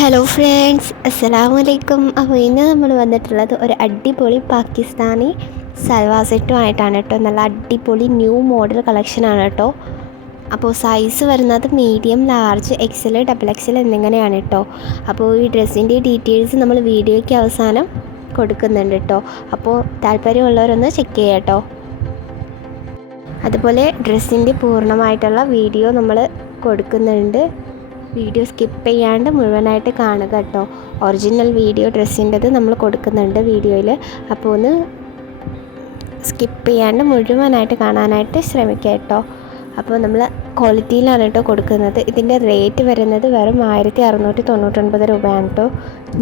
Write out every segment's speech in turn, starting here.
Hello friends, അസ്സലാമലൈക്കും. അപ്പോൾ ഇന്ന് നമ്മൾ വന്നിട്ടുള്ളത് ഒരു അടിപൊളി പാകിസ്ഥാനി സൽവാർ സെറ്റുമായിട്ടാണ് കേട്ടോ. നല്ല അടിപൊളി ന്യൂ മോഡൽ കളക്ഷനാണ് കേട്ടോ. അപ്പോൾ സൈസ് വരുന്നത് medium, large, XL, double XL എന്നിങ്ങനെയാണ് കേട്ടോ. അപ്പോൾ ഈ ഡ്രസ്സിൻ്റെ ഡീറ്റെയിൽസ് നമ്മൾ വീഡിയോയ്ക്ക് അവസാനം കൊടുക്കുന്നുണ്ട് കേട്ടോ. അപ്പോൾ താല്പര്യമുള്ളവരൊന്ന് ചെക്ക് ചെയ്യാം കേട്ടോ. അതുപോലെ ഡ്രസ്സിൻ്റെ പൂർണ്ണമായിട്ടുള്ള വീഡിയോ നമ്മൾ കൊടുക്കുന്നുണ്ട്. വീഡിയോ സ്കിപ്പ് ചെയ്യാണ്ട് മുഴുവനായിട്ട് കാണുക കേട്ടോ. ഒറിജിനൽ വീഡിയോ ഡ്രസ്സിൻ്റെത് നമ്മൾ കൊടുക്കുന്നുണ്ട് വീഡിയോയിൽ. അപ്പോൾ ഒന്ന് സ്കിപ്പ് ചെയ്യാണ്ട് മുഴുവനായിട്ട് കാണാനായിട്ട് ശ്രമിക്കുക കേട്ടോ. അപ്പോൾ നമ്മൾ ക്വാളിറ്റിയിലാണ് കേട്ടോ കൊടുക്കുന്നത്. ഇതിൻ്റെ റേറ്റ് വരുന്നത് വെറും 1699 രൂപയാണ് കേട്ടോ.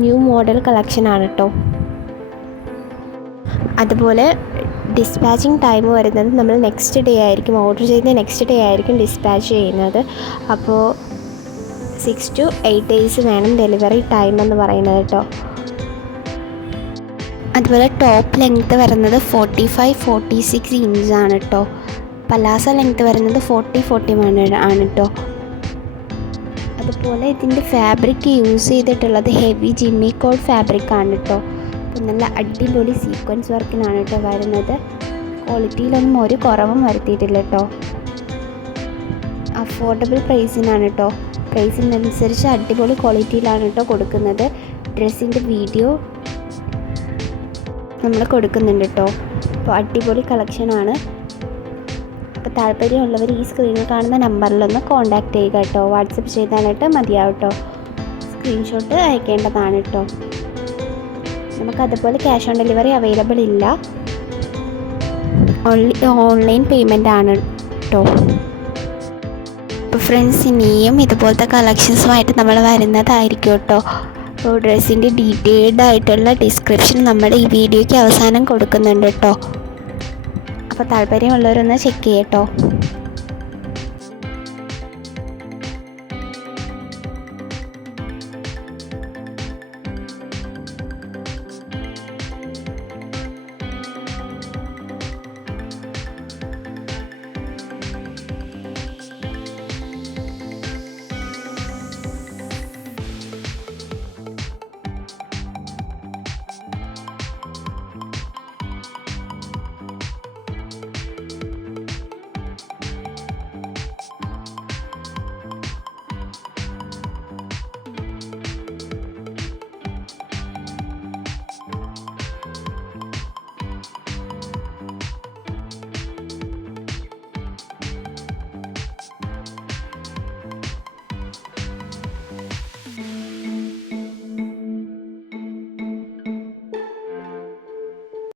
ന്യൂ മോഡൽ കളക്ഷനാണ് കേട്ടോ. അതുപോലെ ഡിസ്പാച്ചിങ് ടൈം വരുന്നത് നമ്മൾ നെക്സ്റ്റ് ഡേ ആയിരിക്കും, ഓർഡർ ചെയ്ത് നെക്സ്റ്റ് ഡേ ആയിരിക്കും ഡിസ്പാച്ച് ചെയ്യുന്നത്. അപ്പോൾ 6 to 8 days വേണം ഡെലിവറി ടൈം എന്ന് പറയുന്നത് കേട്ടോ. അതുപോലെ ടോപ്പ് ലെങ്ത്ത് വരുന്നത് 45-46 ഇഞ്ചാണ് കേട്ടോ. പലാസ ലെങ്ത്ത് വരുന്നത് 40-41 ആണ് കേട്ടോ. അതുപോലെ ഇതിൻ്റെ ഫാബ്രിക് യൂസ് ചെയ്തിട്ടുള്ളത് ഹെവി ജിമ്മി കോഡ് ഫാബ്രിക് ആണ് കേട്ടോ. നല്ല അടിപൊളി സീക്വൻസ് വർക്കിനാണ് കേട്ടോ വരുന്നത്. ക്വാളിറ്റിയിലൊന്നും ഒരു കുറവും വരുത്തിയിട്ടില്ല കേട്ടോ. അഫോർഡബിൾ പ്രൈസിനാണ് കേട്ടോ. പ്രൈസിനനുസരിച്ച് അടിപൊളി ക്വാളിറ്റിയിലാണ് കേട്ടോ കൊടുക്കുന്നത്. ഡ്രസ്സിൻ്റെ വീഡിയോ നമ്മൾ കൊടുക്കുന്നുണ്ട് കേട്ടോ. അപ്പോൾ അടിപൊളി കളക്ഷനാണ്. അപ്പോൾ താല്പര്യമുള്ളവർ ഈ സ്ക്രീനിൽ കാണുന്ന നമ്പറിലൊന്ന് കോൺടാക്റ്റ് ചെയ്യുക കേട്ടോ. വാട്സപ്പ് ചെയ്താനായിട്ട് മതിയാവും കേട്ടോ. സ്ക്രീൻഷോട്ട് അയക്കേണ്ടതാണ് കേട്ടോ. നമുക്കതുപോലെ ക്യാഷ് ഓൺ ഡെലിവറി അവൈലബിൾ ഇല്ല, ഓൺലൈൻ പേയ്മെൻ്റ് ആണ് കേട്ടോ. അപ്പോൾ ഫ്രണ്ട്സ്, ഇനിയും ഇതുപോലത്തെ കളക്ഷൻസുമായിട്ട് നമ്മൾ വരുന്നതായിരിക്കും കേട്ടോ. അപ്പോൾ ഡ്രസ്സിൻ്റെ ഡീറ്റെയിൽഡ് ആയിട്ടുള്ള ഡിസ്ക്രിപ്ഷൻ നമ്മൾ ഈ വീഡിയോയ്ക്ക് അവസാനം കൊടുക്കുന്നുണ്ട് കേട്ടോ. അപ്പോൾ താല്പര്യമുള്ളവരൊന്ന് ചെക്ക് ചെയ്യട്ടോ.